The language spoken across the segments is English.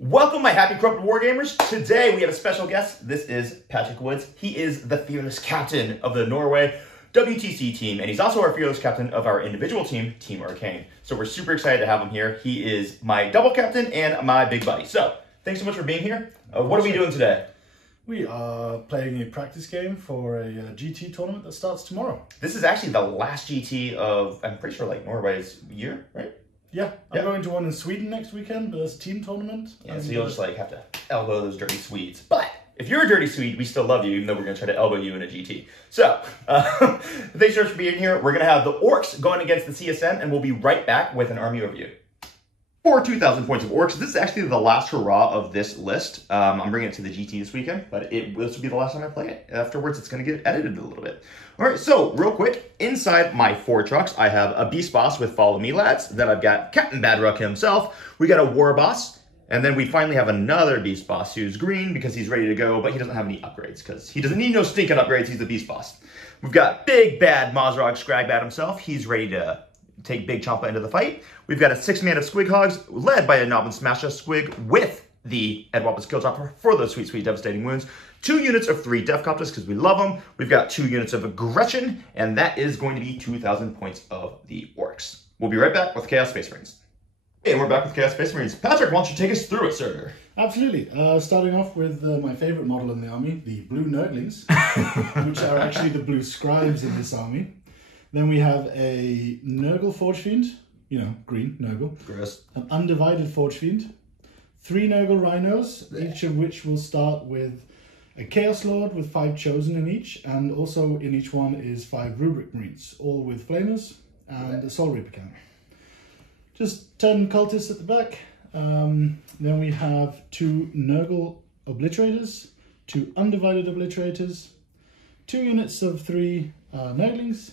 Welcome, my happy corrupted wargamers. Today we have a special guest. This is Patrick Woods. He is the fearless captain of the Norway WTC team, and he's also our fearless captain of our individual team, Team Arcane. So we're super excited to have him here. He is my double captain and my big buddy. So thanks so much for being here. What are we doing today? We are playing a practice game for a GT tournament that starts tomorrow. This is actually the last GT of, I'm pretty sure, like Norway's year, right? Yeah, I'm going to one in Sweden next weekend, but it's a team tournament. Yeah, so you'll just like have to elbow those dirty Swedes. But if you're a dirty Swede, we still love you, even though we're going to try to elbow you in a GT. So, thanks so much for being here. We're going to have the Orcs going against the CSM, and we'll be right back with an army overview. For 2,000 points of Orcs, this is actually the last hurrah of this list. I'm bringing it to the GT this weekend, but this will be the last time I play it. Afterwards, it's going to get edited a little bit. All right, so real quick, inside my 4 trucks, I have a Beast Boss with Follow Me Lads. Then I've got Captain Badruck himself. We got a War Boss. And then we finally have another Beast Boss who's green because he's ready to go, but he doesn't have any upgrades because he doesn't need no stinking upgrades. He's the Beast Boss. We've got Big Bad Mozrog Scragbat himself. He's ready to take Big Champa into the fight. We've got a 6-man of Squig Hogs led by a Noblin Smasher Squig with the Edwappa Skillchopper for those sweet, sweet devastating wounds. 2 units of 3 Deathcopters because we love them. We've got 2 units of Gretchen, and that is going to be 2,000 points of the Orcs. We'll be right back with Chaos Space Marines. Hey, and we're back with Chaos Space Marines. Patrick, why don't you take us through it, sir? Absolutely. Starting off with my favorite model in the army, the Blue Nurglings, which are actually the Blue Scribes in this army. Then we have a Nurgle Forge Fiend, you know, green Nurgle. Gross. An Undivided Forge Fiend. 3 Nurgle Rhinos, each of which will start with a Chaos Lord with 5 Chosen in each, and also in each one is 5 Rubric Marines, all with Flamers and a Soul Reaper cannon. Just 10 Cultists at the back. Then we have 2 Nurgle Obliterators, 2 Undivided Obliterators, 2 units of 3 Nurglings,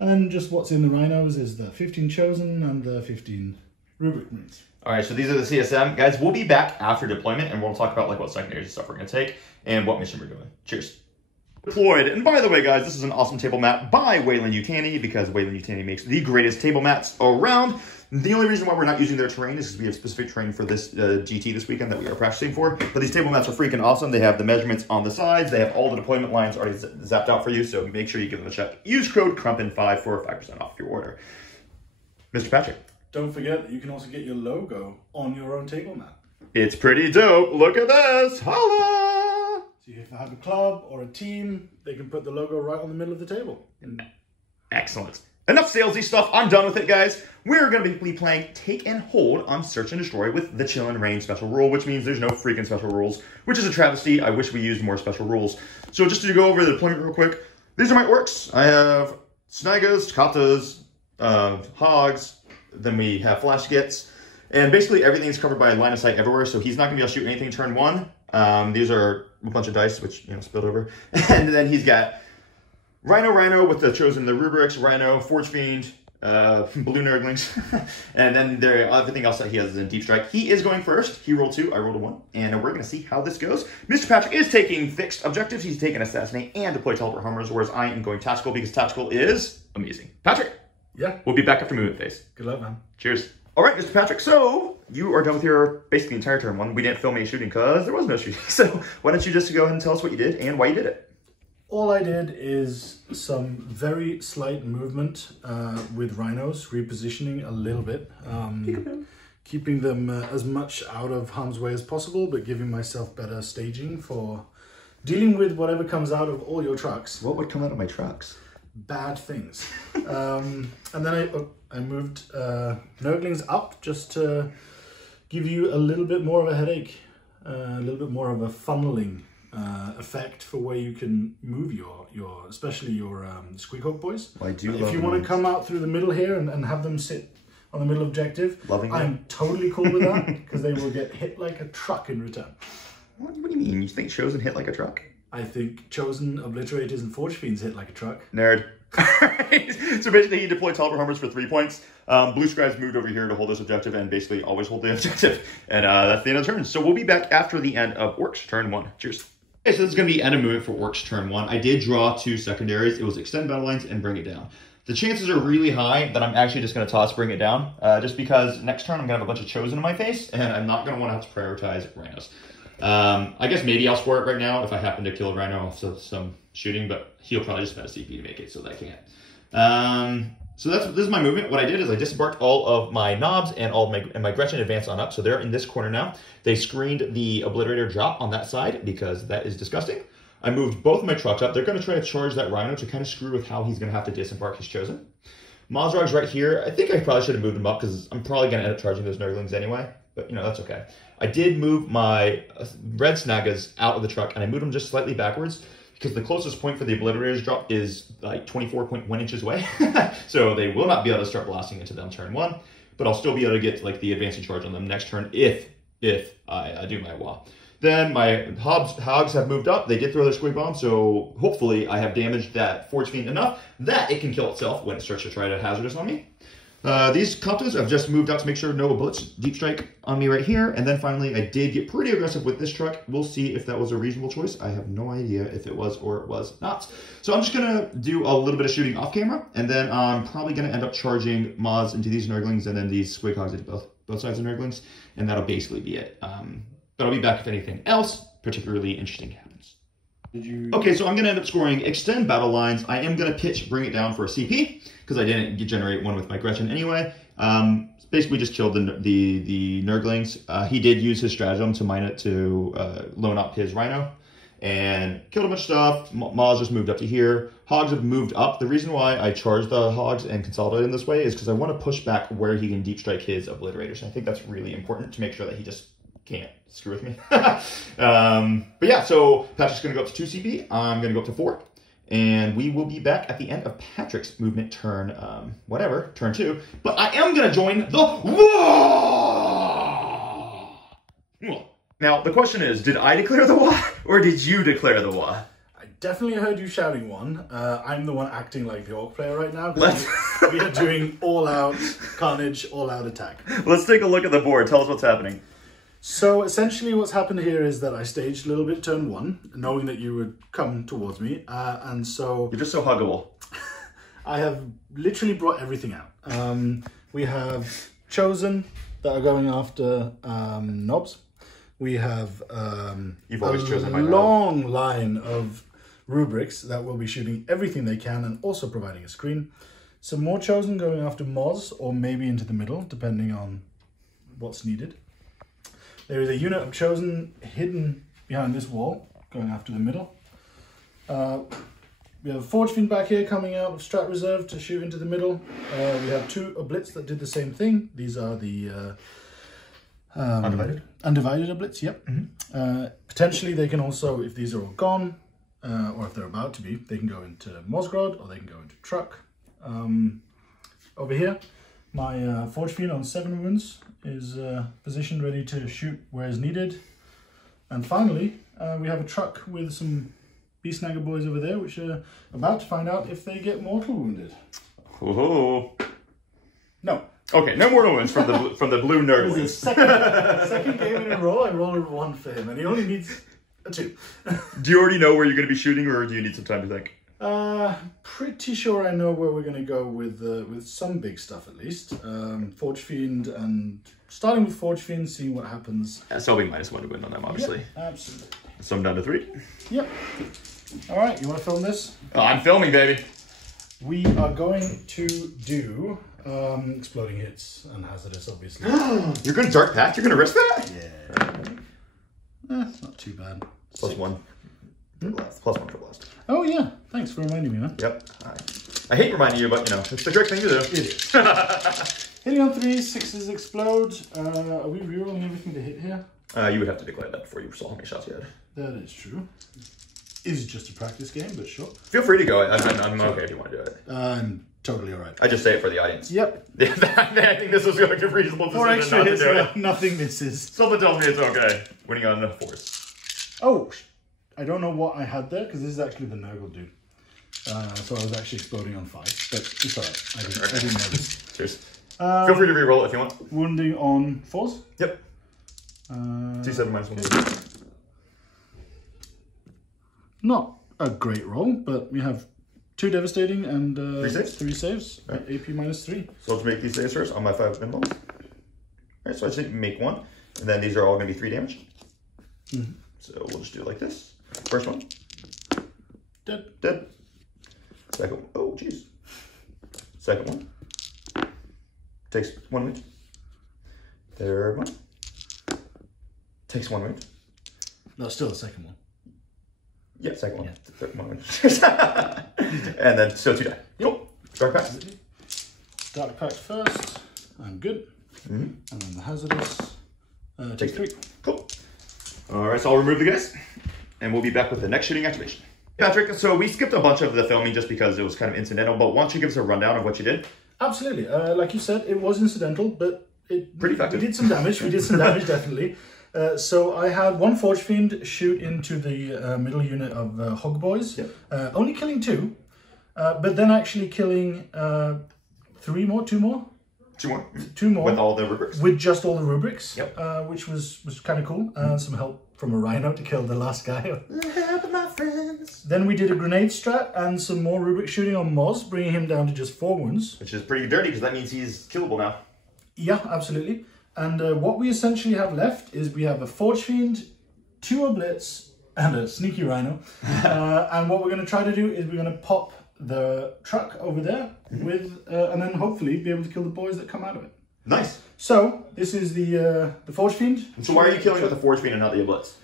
and then just what's in the Rhinos is the 15 Chosen and the 15 Rubric Marines. All right, so these are the CSM. Guys, we'll be back after deployment, and we'll talk about like what secondaries and stuff we're going to take and what mission we're doing. Cheers. Deployed. And by the way, guys, this is an awesome table mat by Wayland Yutani because Wayland Yutani makes the greatest table mats around. The only reason why we're not using their terrain is because we have specific terrain for this GT this weekend that we are practicing for. But these table mats are freaking awesome. They have the measurements on the sides. They have all the deployment lines already zapped out for you. So make sure you give them a check. Use code CRUMPIN5 for 5% off your order. Mr. Patrick. Don't forget that you can also get your logo on your own table mat. It's pretty dope. Look at this. Holla! So if you have a club or a team, they can put the logo right on the middle of the table. Excellent. Enough salesy stuff. I'm done with it, guys. We're going to be playing Take and Hold on Search and Destroy with the Chill and Rain special rule, which means there's no freaking special rules, which is a travesty. I wish we used more special rules. So just to go over the deployment real quick, these are my orcs. I have Snigas, Kaptas, Hogs, then we have Flash Gits, and basically everything's covered by line of sight everywhere, so he's not going to be able to shoot anything turn 1. These are a bunch of dice, which, you know, spilled over. And then he's got Rhino with the Chosen, the Rubrics, Rhino, Forge Fiend, Blue Nurglings, and then everything else that he has is in Deep Strike. He is going first. He rolled 2, I rolled a 1, and we're going to see how this goes. Mr. Patrick is taking fixed objectives. He's taking Assassinate and Deploy Teleport Homers, whereas I am going Tactical because Tactical is amazing. Patrick! Yeah. We'll be back after movement phase. Good luck, man. Cheers. All right, Mr. Patrick, so you are done with your basically entire turn 1. We didn't film any shooting because there was no shooting. So why don't you just go ahead and tell us what you did and why you did it? All I did is some very slight movement with Rhinos, repositioning a little bit, keeping them as much out of harm's way as possible, but giving myself better staging for dealing with whatever comes out of all your trucks. What would come out of my trucks? Bad things. And then I moved Nurglings up just to give you a little bit more of a headache, a little bit more of a funneling effect for where you can move your especially your Squeakhawk boys. Well, I do love if you want to come out through the middle here and have them sit on the middle objective, I'm totally cool with that because they will get hit like a truck in return. What do you mean? You think Chosen hit like a truck? I think Chosen, Obliterators, and Forge Fiends hit like a truck. Nerd. So basically, he deployed Teleport Homers for 3 points. Blue Scribes moved over here to hold this objective and basically always hold the objective. And that's the end of the turn. So we'll be back after the end of Orcs turn 1. Cheers. Okay, so this is going to be end of movement for Orcs turn 1. I did draw 2 secondaries. It was Extend Battle Lines and Bring It Down. The chances are really high that I'm actually just going to toss bring it down, just because next turn I'm going to have a bunch of Chosen in my face, and I'm not going to want to have to prioritize Rhinos. I guess maybe I'll score it right now if I happen to kill a Rhino off some shooting, but he'll probably just spend a CP to make it, so that can't. So this is my movement. What I did is I disembarked all of my knobs and all of my Gretchen advanced on up, so they're in this corner now. They screened the Obliterator drop on that side because that is disgusting. I moved both of my trucks up. They're going to try to charge that Rhino to kind of screw with how he's going to have to disembark his Chosen. Mozrog's right here. I think I probably should have moved him up because I'm probably going to end up charging those Nurglings anyway. But, you know, that's okay. I did move my red Snaggas out of the truck, and I moved them just slightly backwards because the closest point for the Obliterator's drop is like 24.1 inches away. So they will not be able to start blasting into them turn 1. But I'll still be able to get like the advancing charge on them next turn if I do my wall. Then my hogs have moved up. They did throw their squig bomb, so hopefully I have damaged that Forge Fiend enough that it can kill itself when it starts to try to hazardous on me. These Comptos I've just moved out to make sure no bullets deep strike on me right here. And then finally, I did get pretty aggressive with this truck. We'll see if that was a reasonable choice. I have no idea if it was or it was not. So I'm just going to do a little bit of shooting off camera, and then I'm probably going to end up charging Moz into these Nurglings and then these Squig Hogs into both sides of Nurglings, and that'll basically be it. But I'll be back if anything else particularly interesting happens. Okay, so I'm going to end up scoring Extend Battle Lines. I am going to pitch Bring It Down for a CP, because I didn't generate one with my Gretchen anyway. Basically just killed the Nurglings. He did use his stratagem to mine it to loan up his Rhino, and killed a bunch of stuff. Moz just moved up to here. Hogs have moved up. The reason why I charged the Hogs and consolidated in this way is because I want to push back where he can deep strike his Obliterators. I think that's really important to make sure that he just can't screw with me. But yeah, so Patrick's going to go up to 2 CP. I'm going to go up to 4. And we will be back at the end of Patrick's movement turn, turn 2. But I am going to join the war! Now, the question is, did I declare the war, or did you declare the war? I definitely heard you shouting one. I'm the one acting like the Orc player right now. We are doing all-out carnage, all-out attack. Let's take a look at the board. Tell us what's happening. So essentially what's happened here is that I staged a little bit turn 1, knowing that you would come towards me. And so... You're just so huggable. I have literally brought everything out. We have Chosen that are going after knobs. We have You've always chosen my long line of rubrics that will be shooting everything they can and also providing a screen. Some more Chosen going after Moz, or maybe into the middle, depending on what's needed. There is a unit of Chosen hidden behind this wall, going after the middle. We have a Forge Fiend back here coming out of Strat Reserve to shoot into the middle. We have 2 Oblits that did the same thing. These are the Undivided Oblits, yep. Mm-hmm. Potentially they can also, if these are all gone, or if they're about to be, they can go into Mosgrod, or they can go into Truck. Over here, my Forge Fiend on 7 wounds is positioned ready to shoot where is needed. And finally, we have a truck with some Beast Snagger boys over there, which are about to find out if they get mortal wounded. Oh. No. Okay, no mortal wounds from the blue Nurglings. This is the second game in a row. I rolled a 1 for him, and he only needs a 2. Do you already know where you're going to be shooting, or do you need some time to think? Pretty sure I know where we're going to go with some big stuff at least. Forge Fiend, and starting with Forge Fiend, seeing what happens. SLB -1 to win on them, obviously. Yep, absolutely. So I'm down to 3. Yep. All right, you want to film this? Oh, I'm filming, baby. We are going to do exploding hits and hazardous, obviously. You're going to Dark Pact? You're going to risk that? Yeah. It's not too bad. +1. +1 for blast. Oh yeah, thanks for reminding me, man. Yep. I hate reminding you, but you know, it's the correct thing to do. It is. Hitting on 3, 6s explode. Are we rerolling everything to hit here? You would have to declare that before you saw how many shots you had. That is true. Is just a practice game, but sure. Feel free to go. I'm okay if you want to do it. I'm totally alright. I just say it for the audience. Yep. I think this was like a reasonable decision. 4 extra hits, to do it. nothing misses. Something tells me it's okay. Winning on the 4s. Oh, I don't know what I had there, because this is actually the Nurgle dude. So I was actually exploding on 5, but it's alright. I didn't notice. Cheers. Feel free to re-roll it if you want. Wounding on 4s? Yep. T7 -1. Not a great roll, but we have 2 devastating and 3 saves. 3 saves. Right. AP -3. So let's make these saves first on my 5 minimalist. Alright, so I just make 1. And then these are all going to be 3 damage. So we'll just do it like this. First one. Dead. Dead. Second one. Oh, jeez. Second one. Takes 1 wound. Third one. Takes 1 wound. No, still the second one. Yeah, second one. Yeah. Third one. And then still 2 die. Cool. Dark Pact. Dark Pact first. I'm good. And then the hazardous. Takes 3. Cool. Alright, so I'll remove the guys. And we'll be back with the next shooting activation. Patrick, so we skipped a bunch of the filming just because it was kind of incidental, but why don't you give us a rundown of what you did? Absolutely. Like you said, it was incidental, but Pretty effective. We did some damage. We did some damage, definitely. So I had 1 Forge Fiend shoot into the middle unit of Hog Boys, only killing 2, but then actually killing 2 more? 2 more. 2 more. With all the rubrics? With just all the rubrics, Yep. which was kind of cool. Some help from a Rhino to kill the last guy. Help of my friends. Then we did a grenade strat and some more rubric shooting on Moz, bringing him down to just 4 wounds. Which is pretty dirty because that means he's killable now. Yeah, absolutely. And what we essentially have left is we have a Forge Fiend, 2 Oblitz, and a Sneaky Rhino. And what we're going to try to do is we're going to pop the truck over there with, and then hopefully be able to kill the boys that come out of it. Nice. So this is the Forge Fiend. So why are you killing with the Forge Fiend and not the Oblitz?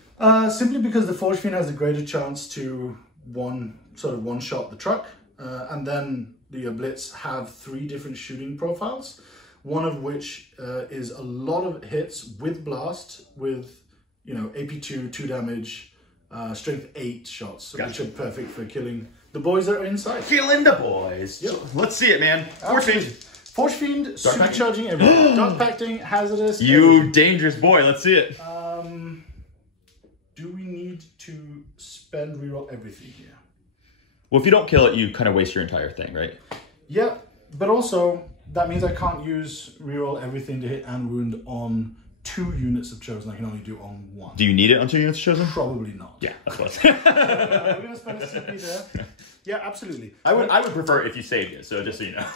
Simply because the Forge Fiend has a greater chance to one-shot the truck, and then the Oblitz have 3 different shooting profiles. One of which is a lot of hits with blast, with AP2, 2 damage, strength 8 shots, which are perfect for killing the boys that are inside. Killing the boys. Yep. Let's see it, man. Forge Fiend. Forge Fiend, supercharging everything. Dark Pacting, hazardous. You dangerous boy. Let's see it. Do we need to spend reroll everything here? Well, if you don't kill it, you kind of waste your entire thing, right? Yeah, but also that means I can't use reroll everything to hit and wound on 2 units of chosen. I can only do on 1. Do you need it on 2 units chosen? Probably not. Yeah, that's what. We're gonna spend a CP there. Yeah, absolutely. I would prefer if you saved it. So just so you know.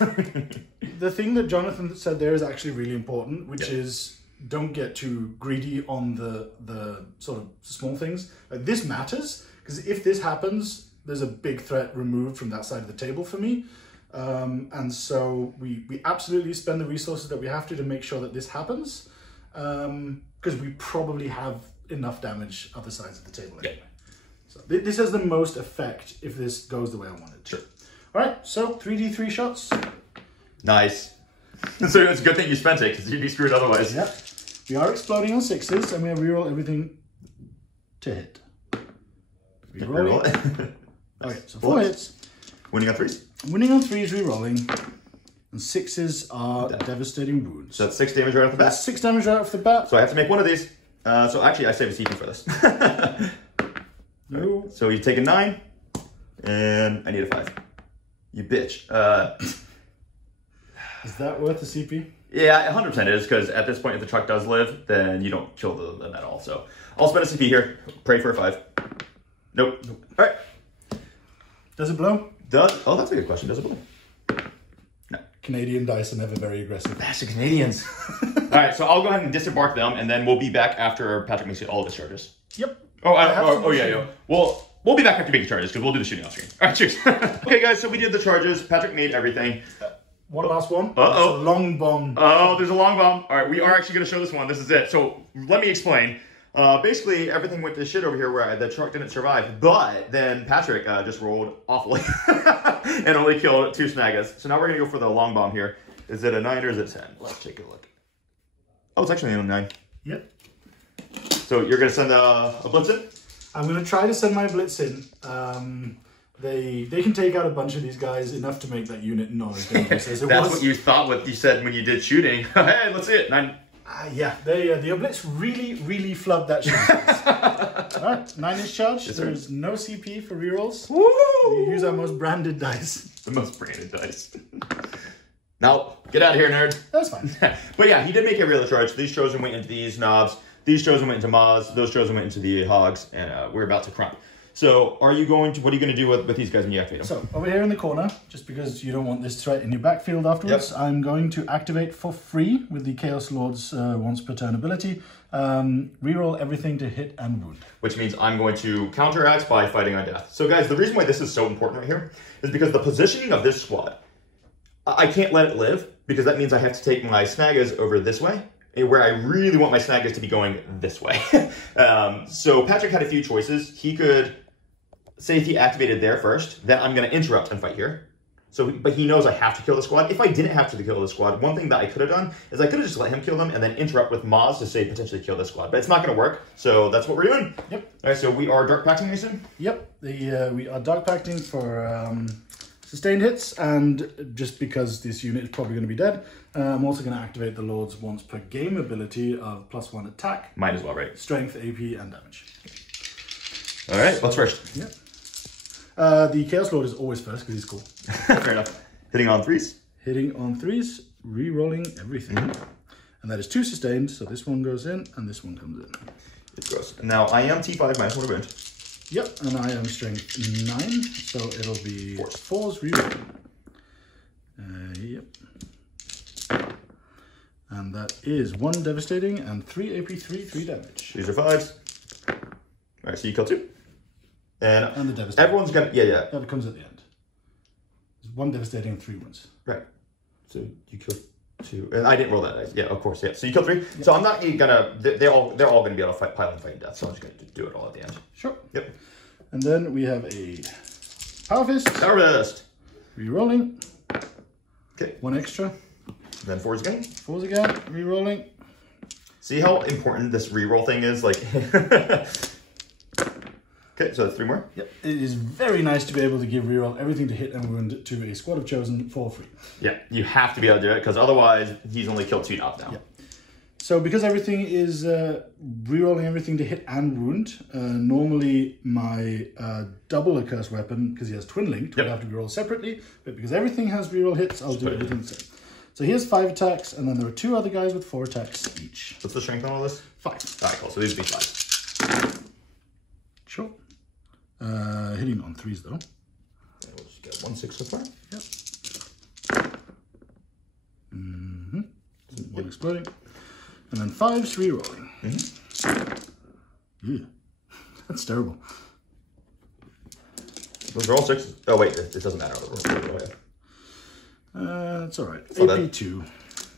The thing that Jonathan said there is actually really important, which is don't get too greedy on the sort of small things. Like this matters because if this happens, there's a big threat removed from that side of the table for me. And so we absolutely spend the resources that we have to make sure that this happens, because we probably have enough damage other sides of the table anyway. So this has the most effect if this goes the way I want it to. Sure. All right, so 3d3 shots. Nice. So it's a good thing you spent it because you'd be screwed otherwise. Yep. We are exploding on 6s, and we have reroll everything to hit. Reroll it. Okay, so 4 hits. Winning on 3s. Winning on 3s, rerolling. And 6s are devastating wounds. So that's 6 damage right off the bat. That's 6 damage right off the bat. So I have to make one of these. So actually, I save a CP for this. No. Right. So you take a 9, and I need a 5. You bitch. Is that worth the CP? Yeah, 100% it is, because at this point, if the truck does live, then you don't kill them at all. So I'll spend a CP here. Pray for a 5. Nope. All right. Does it blow? Oh, that's a good question. Does it blow? No. Canadian dice are never very aggressive. That's the Canadians. All right, so I'll go ahead and disembark them, and then we'll be back after Patrick makes all discharges. Yep. Yeah. Well, we'll be back after making charges, because we'll do the shooting off screen. All right, cheers. Okay, guys, so we did the charges. Patrick made everything. One last one. Uh-oh. It's a long bomb. Oh, there's a long bomb. All right, we are actually going to show this one. This is it. So let me explain. Basically, everything went to shit over here where the truck didn't survive, but then Patrick just rolled awfully and only killed 2 snaggas. So now we're going to go for the long bomb here. Is it a 9 or is it 10? Let's take a look. Oh, it's actually a 9. Yep. So you're going to send a blitz in? I'm going to try to send my blitz in. They can take out a bunch of these guys, enough to make that unit not as dangerous as it was. That's what you thought what you said when you did shooting. Hey, let's see it. 9. Yeah, the Oblitz really flubbed that shit. Alright, 9 is charged. There's no CP for rerolls. Woo! We use our most branded dice. The most branded dice. Now, get out of here, nerd. That's fine. But yeah, he did make every other charge. These chosen went into these knobs. These chosen went into Moz. Those chosen went into the hogs. And we're about to crump. So what are you going to do with these guys when you activate them? So over here in the corner, just because you don't want this threat in your backfield afterwards, yep. I'm going to activate for free with the Chaos Lord's once per turn ability. Reroll everything to hit and wound. Which means I'm going to counteract by fighting on death. So guys, the reason why this is so important right here is because the positioning of this squad, I can't let it live because that means I have to take my Snagas over this way, where I really want my Snagas to be going this way. So Patrick had a few choices. He could say if he activated there first, then I'm going to interrupt and fight here. So, but he knows I have to kill the squad. If I didn't have to kill the squad, one thing that I could have done is I could have just let him kill them and then interrupt with Maz to say potentially kill this squad. But it's not going to work, so that's what we're doing. Yep. All right, so we are Dark Pacting, Mason? Yep, we are Dark Pacting for sustained hits, and just because this unit is probably going to be dead, I'm also going to activate the Lord's once per game ability of +1 attack. Might as well, right? Strength, AP, and damage. All right, what's first? Yep. The Chaos Lord is always first because he's cool. Fair enough. Hitting on 3s? Hitting on 3s, re-rolling everything. And that is 2 sustained, so this one goes in and this one comes in. It goes. Now I am T5 minus 1 wound. Yep, and I am strength 9, so it'll be 4s re-rolling. Yep. And that is 1 devastating and 3 AP3, 3 damage. These are 5s. All right, so you kill 2. And the devastating. Everyone's gonna, yeah. That comes at the end. There's 1 devastating and 3 wounds. Right. So you kill 2, and I didn't roll that dice. Yeah, of course, yeah. So you kill 3. Yep. So I'm not gonna. They're all gonna be able to pile and fight death. So I'm just gonna do it all at the end. Sure. Yep. And then we have a Power Fist. Power Fist. Re-rolling. Okay. 1 extra. Then 4s again. 4s again. Re-rolling. See how important this re-roll thing is, like. Okay, so that's 3 more. Yep. It is very nice to be able to give reroll everything to hit and wound to a squad of chosen for free. Yeah, you have to be able to do it because otherwise he's only killed 2 knobs now. Yep. So because everything is rerolling everything to hit and wound, normally my double accursed weapon, because he has twin linked, would have to be rolled separately. But because everything has reroll hits, I'll do everything the same. So here's 5 attacks, and then there are 2 other guys with 4 attacks each. What's the strength on all this? 5. All right, cool. So these would be 5. Sure. Hitting on 3s though. And we'll just get 1 6 with 5. Yep. One exploding. And then 5s re-rolling. Yeah. That's terrible. Those are all 6. Oh wait, it doesn't matter. That's alright. So AP2.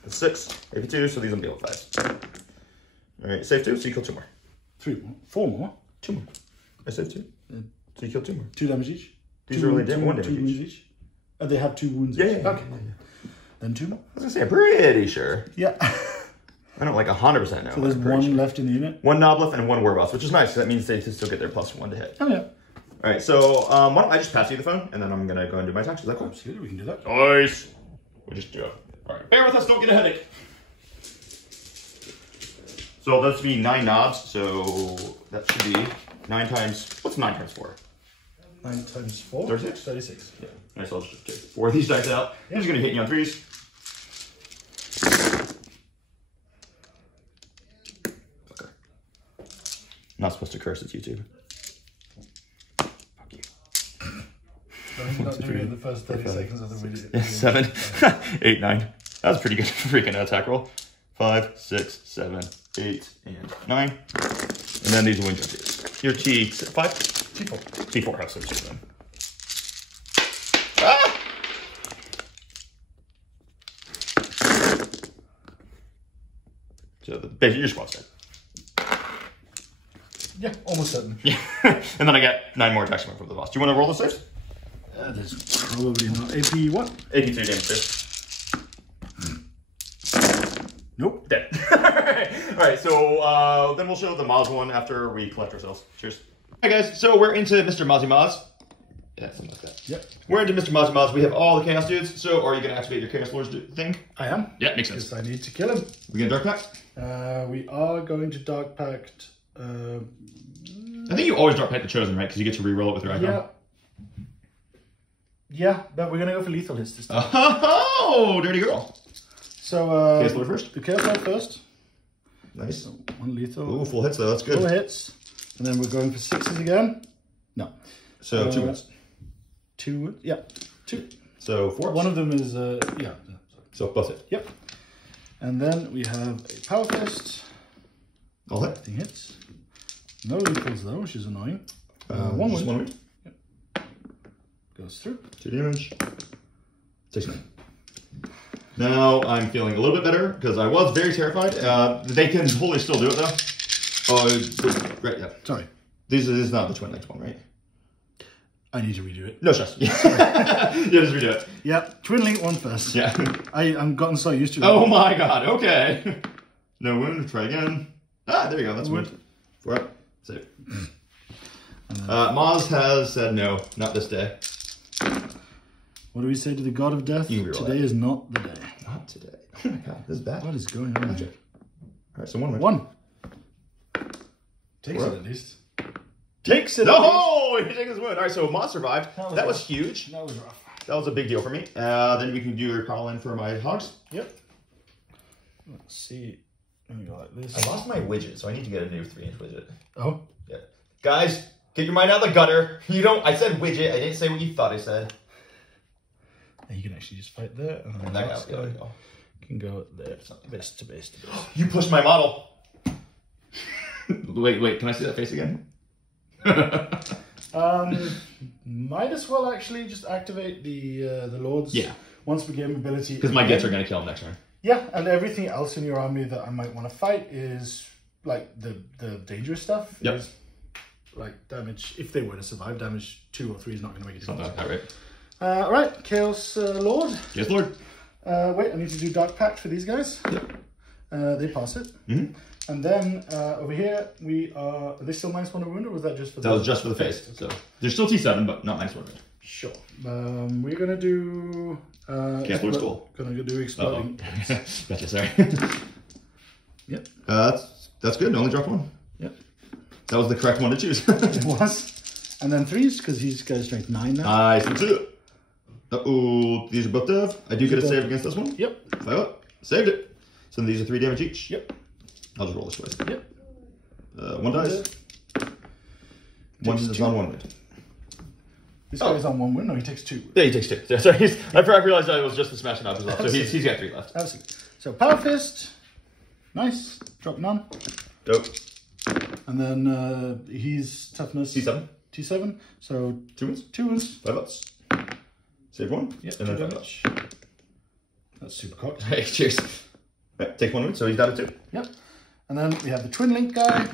That's 6. AP2, so these will be all 5s. Alright, save 2, so you kill 2 more. 3 more. 4 more. 2 more. I saved 2. So you kill 2 more. 2 damage each. These are only 1 damage each. Oh, they have 2 wounds each. Okay. Yeah. Then 2 more. I was gonna say, I'm pretty sure. Yeah. I don't like 100% know. So there's 1 left in the unit? 1 Noblith and 1 Warboss, which is nice. That means they still get their +1 to hit. Oh, yeah. All right, so why don't I just pass you the phone, and then I'm going to go and do my attacks. Is that cool? Absolutely, we can do that. Nice. We'll just do it. All right, bear with us. Don't get a headache. So that's be 9 knobs, so that should be 9 times... What's 9 times 4? 9 times 4? 36? 36. Yeah. Nice, I'll just take 4 of these dice out. I'm just going to hit you on 3s. Okay. Not supposed to curse, it's YouTube. Fuck you. Not doing it in the first 30 seconds of the video. Yeah, 7, 8, 9. That was pretty good freaking attack roll. 5, 6, 7, 8, and 9. And then these are wind jumps. Your T5? T4. T4 has some shit then. Ah! So basically your squad's dead. Yeah, almost certain. Yeah. And then I get 9 more attacks from the boss. Do you want to roll the saves? There's probably not. AP what? AP2 damage save. Nope. Dead. Alright, so then we'll show the Maz one after we collect ourselves. Cheers. Hi guys, so we're into Mr. Mozzie Maz. Yeah, something like that. Yep. We're into Mr. Mozzie Maz. We have all the Chaos dudes. So are you going to activate your Chaos Lords thing? I am. Yeah, makes sense. Because I need to kill him. We going to Dark Pact? We are going to Dark Pact. I think you always Dark Pact the Chosen, right? Because you get to re-roll it with your icon. Yeah. Yeah, but we're going to go for lethal hits this time. Oh, dirty girl. So, Chaos Lord first? The Chaos Lord first. Nice. So 1 lethal. Ooh, full hits though, that's good. Full hits. And then we're going for 6s again. No. So 2 wounds. 2 wounds? Yeah, 2. So 4. One of them is, yeah. So both hit. Yep. And then we have a Power Fist. All hit. Everything hits. No lethals though, which is annoying. 1 wound. 1 wound. Yep. Goes through. 2 damage. 6 9. Now I'm feeling a little bit better because I was very terrified. They can totally still do it though. Oh, right, yeah. Sorry. This is not the twin linked one, right? I need to redo it. No stress. Yeah, just redo it. Yeah, twin link one first. Yeah. I'm gotten so used to it. Oh my god, okay. No wound, try again. Ah, there you go, that's wound. 4 up, save. Maz has said no, not this day. What do we say to the god of death? Today is not the day. Not today. Oh my god, this is bad. What is going on? Magic. Alright, so 1 wound. 1. Takes it at least. Takes it. Oh, he takes his wound. Alright, so Maz survived. That was huge. That was rough. That was a big deal for me. Then we can do your call in for my hogs. Yep. Let's see. Let me go like this. I lost my widget, so I need to get a new 3-inch widget. Oh? Yeah. Guys, get your mind out of the gutter. You don't. I said widget. I didn't say what you thought I said. And you can actually just fight there. And that guy can go there. Base to base to base. You pushed my model. Wait. Can I see that face again? Might as well actually just activate the Lord's once per game ability. Because my gets are going to kill him next turn. Yeah, and everything else in your army that I might want to fight is like the dangerous stuff. Yep. Is, like damage, if they were to survive, damage 2 or 3 is not going to make a difference. Something like that, right? Alright, Chaos Lord. Yes, Lord. Wait, I need to do Dark Pact for these guys. Yep. They pass it. And then over here, are they still -1 wound, or was that just for That was just for the face. So there's still T7, but not -1 wound. Sure. We're going to do... Chaos Lord's cool. Gonna do exploding. Gotcha, sorry. Yep. That's good. Only dropped 1. Yep. That was the correct one to choose. It was. And then 3s, because he's got a strength 9 now. Nice. And 2. Uh-oh. These are both dev. I do get a save against this one. Yep. 5 up. Saved it. So these are 3 damage each. Yep. I'll just roll this twice. Yep. 1 dice. 1 is on 1 wound. This guy's on 1 wound. No, he takes 2. Yeah, he takes 2. Yeah, sorry. I realized I was just smashing up as well. So he's got 3 left. Absolutely. So Power Fist. Nice. Drop none. Dope. And then he's toughness. T7. T7. So 2 wounds. 2 wounds. 5 ups. Save 1. Yep. And then 5 damage. That's super cocked. Hey, cheers. Right, take 1 wound, so he's down to 2. Yep. And then we have the Twin Link guy.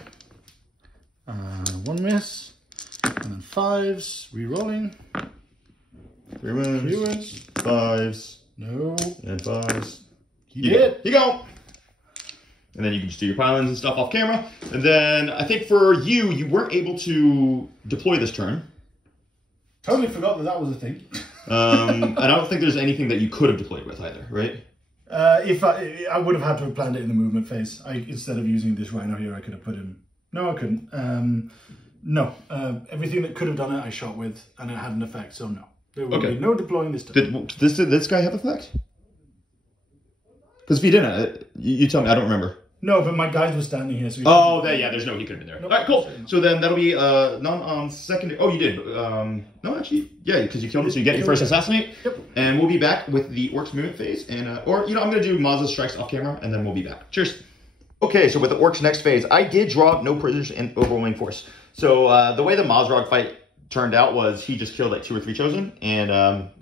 1 miss. And then 5s. Rerolling. 3 wounds. 3 wounds. 5s. No. And 5s. He did. You go. And then you can just do your pylons and stuff off camera. And then I think for you weren't able to deploy this turn. Totally forgot that was a thing. And I don't think there's anything that you could have deployed with either, right? If I would have had to have planned it in the movement phase. Instead of using this rhino here, I could have put him. No, I couldn't. No. Everything that could have done it, I shot with, and it had an effect. So no, there would be no deploying this turn. Did this guy have effect? Because if he didn't, you tell me. I don't remember. No, but my guide was standing here. So there's no, he could have been there. Nope. All right, cool. So then that'll be none on secondary. Oh, you did. No, actually, yeah, because you killed him, so you get your first assassinate. Yep. And we'll be back with the Orcs movement phase, and I'm gonna do Maz's strikes off camera, and then we'll be back. Cheers. Okay, so with the Orcs next phase, I did draw no prisoners and overwhelming force. So the way the Mazrog fight turned out was he just killed like 2 or 3 chosen, and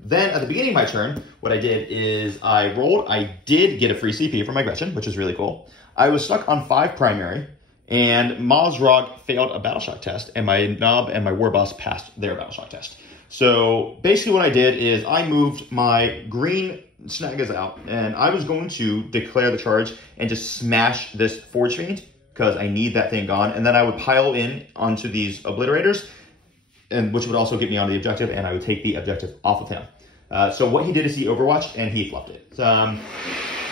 then at the beginning of my turn, what I did is I rolled. I did get a free CP for my Gretchen, which is really cool. I was stuck on 5 primary, and Mazrog failed a battle shock test, and my Nob and my War Boss passed their battle shock test. So basically what I did is I moved my green Snaggas out, and I was going to declare the charge and just smash this Forge Fiend, because I need that thing gone, and then I would pile in onto these Obliterators, and which would also get me on the objective, and I would take the objective off of him. So what he did is he overwatched, and he fluffed it.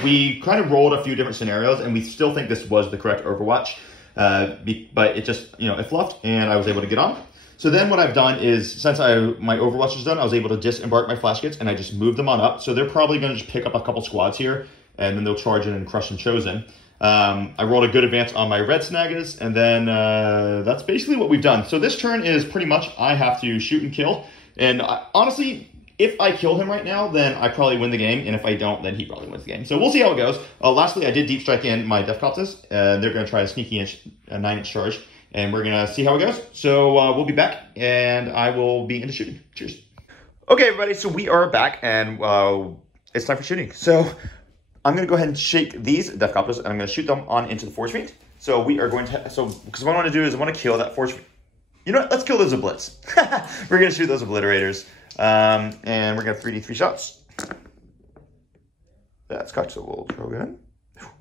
We kind of rolled a few different scenarios, and we still think this was the correct Overwatch, but it just, it fluffed, and I was able to get on. So then what I've done is, since my Overwatch is done, I was able to disembark my Flash Kits, and I just moved them on up. So they're probably going to just pick up a couple squads here, and then they'll charge in and crush and chosen. I rolled a good advance on my red Snagas, and then that's basically what we've done. So this turn is pretty much I have to shoot and kill. And honestly, if I kill him right now, then I probably win the game. And if I don't, then he probably wins the game. So we'll see how it goes. Lastly, I did deep strike in my Death Cultists. They're going to try a sneaky a 9-inch charge. And we're going to see how it goes. So we'll be back, and I will be into shooting. Cheers. Okay, everybody. So we are back, and it's time for shooting. So I'm going to go ahead and shake these Death Cultists, and I'm going to shoot them on into the Forge Fiend. So we are going to, because what I want to do is I want to kill that Forge Fiend. You know what? Let's kill those Oblits. We're going to shoot those Obliterators. And we're going to 3d3 shots. That's cocked, so we'll throw it in.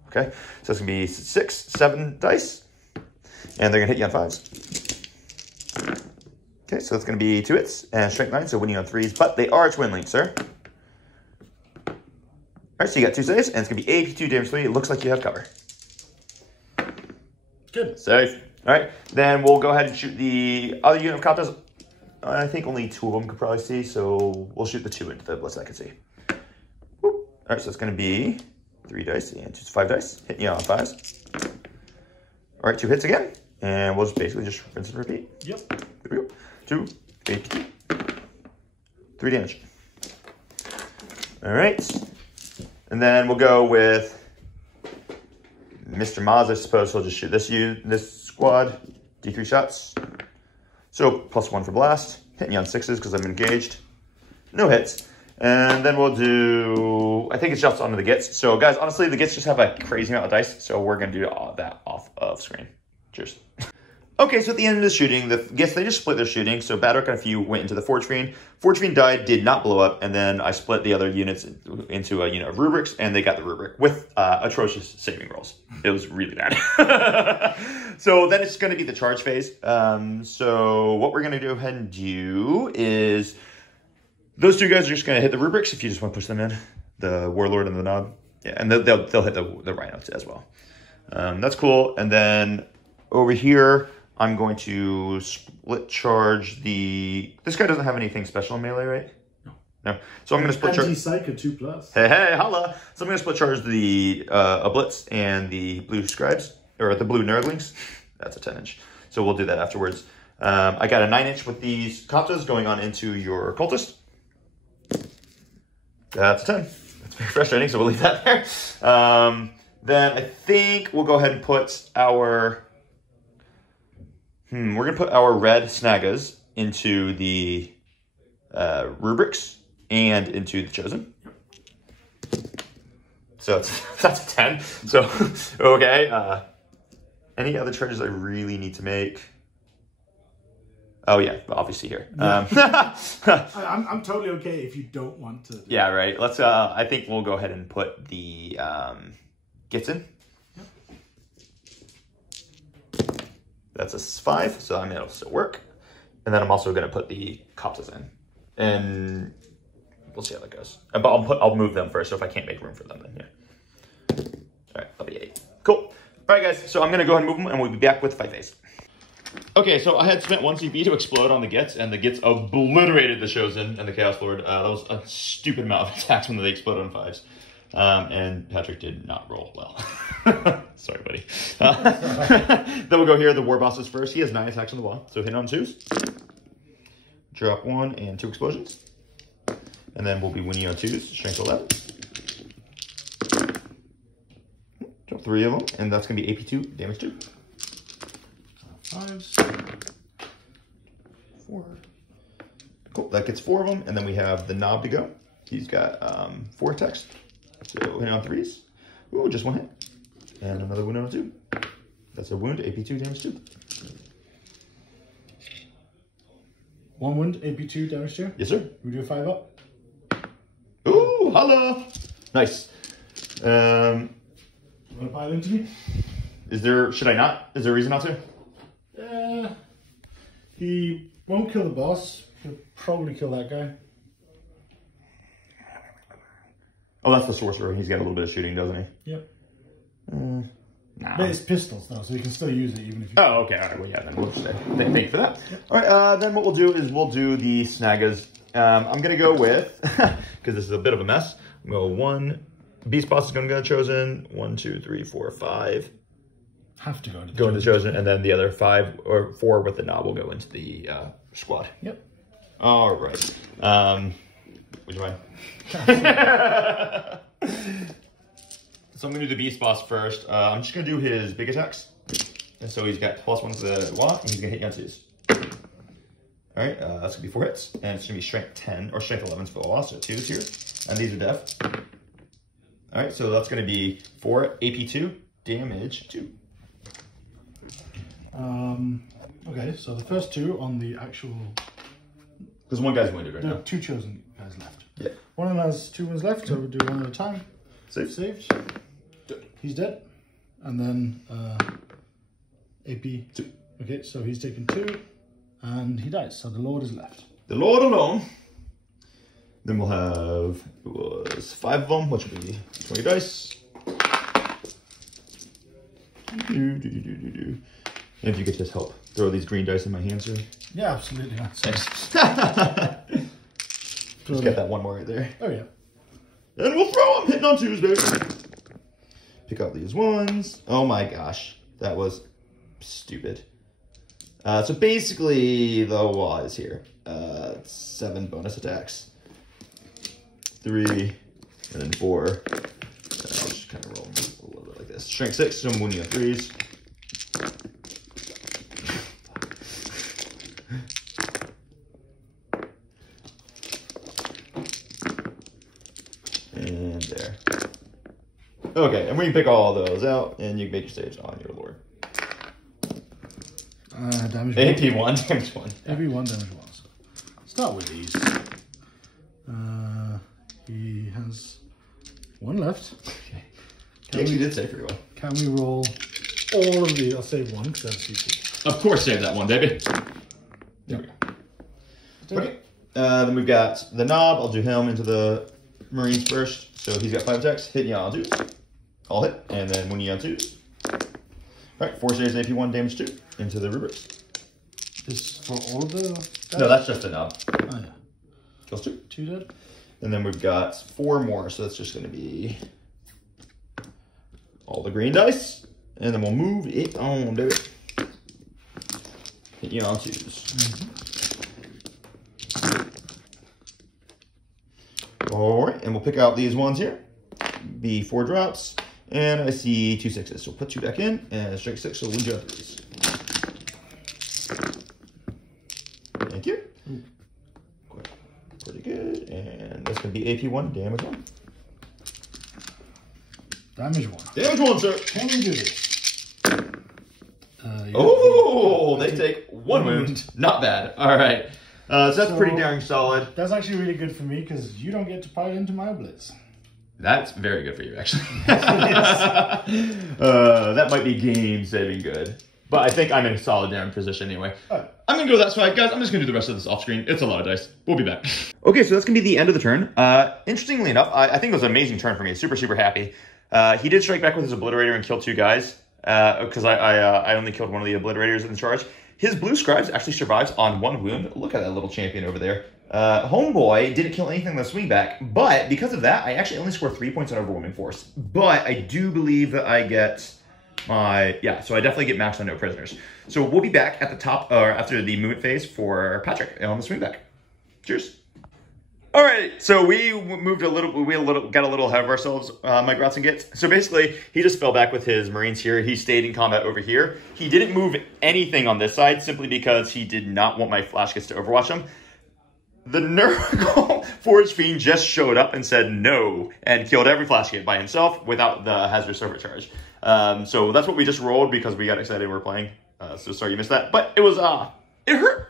Okay, so it's going to be 6, 7 dice. And they're going to hit you on 5s. Okay, so it's going to be 2 hits and strength 9, so winning on 3s. But they are twin linked, sir. All right, so you got 2 saves, and it's going to be AP2 damage 3. It looks like you have cover. Good. Safe. All right, then we'll go ahead and shoot the other unit of Kaptas. I think only 2 of them could probably see, so we'll shoot the 2 into the Blitz I can see. Whoop. All right, so it's going to be 3 dice and 5 dice. Hitting you on 5s. All right, 2 hits again, and we'll just basically just rinse and repeat. Yep. There we go. 2, 8, 3 damage. All right, and then we'll go with Mr. Maz, I suppose. He'll just shoot this squad, D3 shots. So +1 for blast, hitting you on 6s because I'm engaged. No hits. And then we'll do, I think it's just onto the Gits. So guys, honestly, the Gits just have a crazy amount of dice. So we're going to do all that off of screen. Cheers. Okay, so at the end of the shooting, the Gits, they just split their shooting. So Badrock and a few went into the Forge Fiend. Forge Fiend died, did not blow up. And then I split the other units into a unit of Rubrics, and they got the Rubric with atrocious saving rolls. It was really bad. So then it's going to be the charge phase. So what we're going to go ahead and do is those 2 guys are just going to hit the Rubrics if you just want to push them in. The Warlord and the Knob. Yeah, and they'll hit the Rhinos as well. That's cool. And then over here, I'm going to split charge the... This guy doesn't have anything special in melee, right? No. So I'm going to split charge... Anti-Psycho 2+. Hey, holla! So I'm going to split charge the Oblits and the blue Scribes, or the blue Nerdlings. That's a 10-inch. So we'll do that afterwards. I got a 9-inch with these Koptas going on into your Cultist. That's a 10. That's very frustrating, so we'll leave that there. Then I think we'll go ahead and put our... we're going to put our red Snagas into the Rubrics and into the Chosen. So that's a 10. So, okay. Any other charges I really need to make? Oh, yeah, obviously here. Yeah. I'm totally okay if you don't want to. Yeah, right. Let's, I think we'll go ahead and put the Gits in. That's a 5, so I mean, it'll still work. And then I'm also going to put the Koptas in. And we'll see how that goes. But I'll move them first, so if I can't make room for them, then yeah. All right, that'll be 8. Cool. All right, guys, so I'm going to go ahead and move them, and we'll be back with the fight phase. Okay, so I had spent 1 CP to explode on the Gits, and the Gits obliterated the Chosen and the Chaos Lord. That was a stupid amount of attacks when they exploded on 5s. And Patrick did not roll well. Sorry, buddy. Then we'll go here, the War Bosses first. He has 9 attacks on the wall, so hit on 2s. Drop 1 and 2 explosions. And then we'll be winning on 2s, strength 11. Drop 3 of them, and that's going to be AP2, damage 2. 5s. 4. Cool, that gets 4 of them, and then we have the Knob to go. He's got 4 attacks. So hit on 3s. Ooh, just 1 hit. And another wound on 2. That's a wound, AP2, damage 2. 1 wound, AP2, damage 2? Yes, sir. We do a 5 up. Ooh, holla! Nice. You want to pile into me? Should I not? Is there a reason not to? He won't kill the boss. He'll probably kill that guy. Oh, that's the sorcerer. He's got a little bit of shooting, doesn't he? Yep. Nah. But it's pistols, though, so you can still use it even if you... Oh, okay. All right. Well, yeah, then we'll just thank you for that. Yep. All right. Then what we'll do is we'll do the Snagas. I'm going to go with, because this is a bit of a mess, I'm going to go 1, Beast Boss is going to go to Chosen. 1, 2, 3, 4, 5. Have to go into Go into Chosen, and then the other 5 or 4 with the knob will go into the squad. Yep. All right. Would you mind? So I'm going to do the Beast Boss first. I'm just going to do his big attacks. And so he's got +1 to the walk, and he's going to hit you on 2s. All right, that's going to be 4 hits. And it's going to be Strength 10, or Strength 11 for the loss, so 2s here. And these are def. All right, so that's going to be 4 AP2, damage 2. Okay, so the first 2 on the actual... Because one guy's wounded right now. 2 chosen guys left. Yeah. One of them has 2 wounds left, so we'll do 1 at a time. Saved. Dead. He's dead. And then AP 2. Okay, so he's taken 2, and he dies. So the Lord is left. The Lord alone. Then we'll have, it was 5 of them, which will be 20 dice. If you could just help throw these green dice in my hands here. Yeah, absolutely. Thanks. Just get that one more right there. Oh, yeah. And we'll throw them, hitting on 2s, baby. Pick up these ones. Oh my gosh, that was stupid. So basically, the wall is here. 7 bonus attacks. 3, and then 4. I'll just kind of roll them a little bit like this. Strength 6, so I'm wounding on 3s. And there. Okay, and we can pick all those out, and you can make your saves on your Lord. Damage AP 1, damage 1. AP 1, damage 1. So start with these. He has 1 left. Okay. He actually did save pretty well. Can we roll all of the... I'll save 1, because that's CC. Of course, save that one, baby. There we go. Okay. Then we've got the knob. I'll do him into the Marines first. So he's got 5 attacks. Hit you on 2s. I'll hit. And then when you on 2s. Alright, 4 saves, AP 1, damage 2. Into the rubrics. This for all of the... No, that's just the knob. Oh, yeah. Kills 2. 2 dead. And then we've got 4 more. So that's just going to be all the green dice. And then we'll move it on, baby. Hit you on 2s. All right, and we'll pick out these ones here. Be 4 drops, and I see 2 6s. So we'll put 2 back in, and strike 6, so wound you on 3s. Thank you. Pretty good, and that's going to be AP 1, damage 1. Damage 1. Damage 1, sir. Can we do this? Oh, they take 1 wound. Not bad. All right. So that's pretty darn solid. That's actually really good for me because you don't get to pile into my blitz. That's very good for you, actually. That might be game saving good. But I think I'm in a solid damn position anyway. Right. I'm going to go that side. Guys, I'm just going to do the rest of this off screen. It's a lot of dice. We'll be back. Okay, so that's going to be the end of the turn. Interestingly enough, I think it was an amazing turn for me. Super, super happy. He did strike back with his Obliterator and kill 2 guys. Because I only killed one of the Obliterators in the charge. His Blue Scribes actually survives on 1 wound. Look at that little champion over there. Homeboy didn't kill anything on the swing back, but because of that, I actually only score 3 points on Overwhelming Force. But I do believe that I get my, so I definitely get maxed on no prisoners. So we'll be back at the top, or after the movement phase for Patrick on the swing back. Cheers. All right, so we moved a little, got a little ahead of ourselves, Mike Rotson gets. So basically, he just fell back with his Marines here. He stayed in combat over here. He didn't move anything on this side simply because he did not want my Flash Gets to overwatch him. The Nurgle Forge Fiend just showed up and said no and killed every Flash Gate by himself without the Hazardous Overcharge. So that's what we just rolled because we got excited we were playing. So sorry you missed that, but it was, it hurt.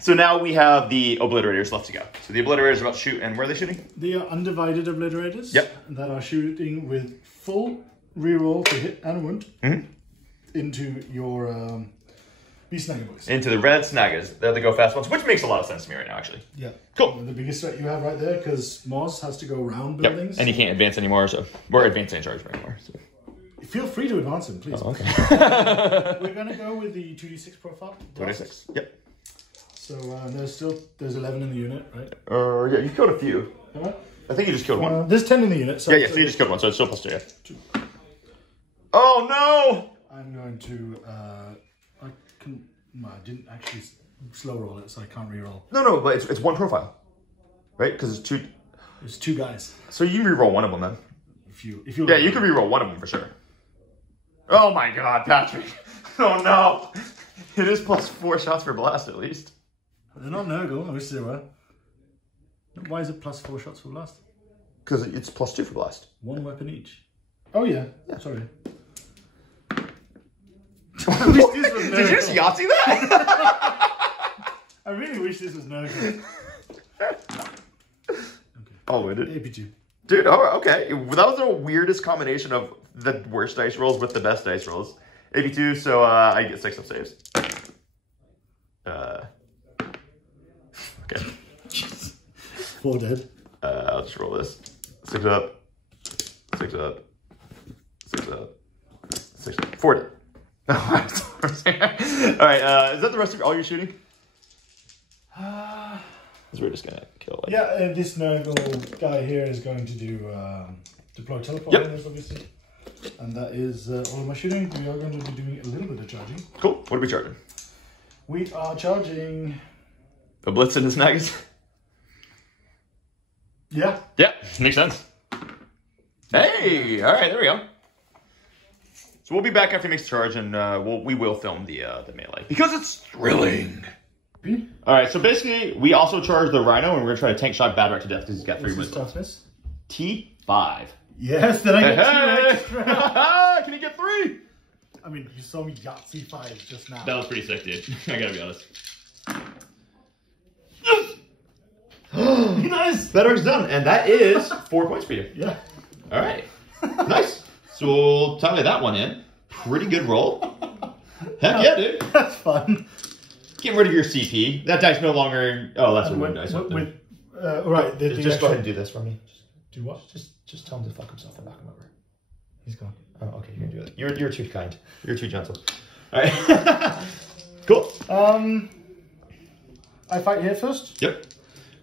So now we have the Obliterators left to go. So the Obliterators are about to shoot, and where are they shooting? They are undivided Obliterators. Yep. That are shooting with full reroll to hit and wound into your Beast Snagger boys. Into the red Snaggers. They're the go fast ones, which makes a lot of sense to me right now, actually. Yeah. Cool. The biggest threat you have right there, because Moz has to go around buildings. Yep. And he can't advance anymore, so we're advancing in charge anymore. So. Feel free to advance him, please. Oh, okay. We're going to go with the 2d6 profile. 26. Yep. So there's 11 in the unit, right? Yeah, you killed a few. Right. I think you just killed one. There's 10 in the unit. So Yeah, so you just killed one, so it's still +2. Yeah. Oh no! I'm going to. I didn't actually slow roll it, so I can't re-roll. No, but it's one profile, right? Because it's 2. There's 2 guys. So you re-roll one of them then. If you yeah, you can re-roll one of them for sure. Oh my God, Patrick! Oh no! It is +4 shots for blast at least. They're not Nurgle. I wish they were. Why is it +4 shots for blast? Because it's +2 for blast. 1 weapon each. Oh yeah. Sorry. Did you just Yahtzee that? I really wish this was Nurgle. Okay. Oh, it did. AP2. Dude, oh, okay. That was the weirdest combination of the worst dice rolls with the best dice rolls. AP2, so I get 6 up saves. Okay. 4 dead. I'll just roll this. 6 up. 6 up. 6 up. 6 up. 4 dead. Alright, is that the rest of all you're shooting? Because we're just gonna kill like... Yeah, this Nurgle guy here is going to do deploy teleport obviously. And that is all of my shooting. We are going to be doing a little bit of charging. Cool. What are we charging? We are charging... A blitz and a snaggers? Yeah. Yeah, makes sense. Hey! Alright, there we go. So we'll be back after he makes charge, and we will film the melee because it's thrilling. All right, so basically we also charge the Rhino, and we're gonna try to tank shot Badrock to death because he's got 3 wins. Toughness? T5. Yes, then I get 2 extra. Can he get 3? I mean, you saw me Yahtzee 5 just now. That was pretty sick, dude. I gotta be honest. Nice. Badrock's done, and that is 4 points for you. Yeah. All right. Nice. So we'll tally that one in. Pretty good roll. Heck yeah, dude. That's fun. Get rid of your CP. That dice no longer... Oh, that's a wood dice. Right. Just go ahead and do this for me. Do what? Just tell him to fuck himself and knock him over. He's gone. Oh, okay. You're going to do that. You're too kind. You're too gentle. All right. Cool. I fight here first. Yep.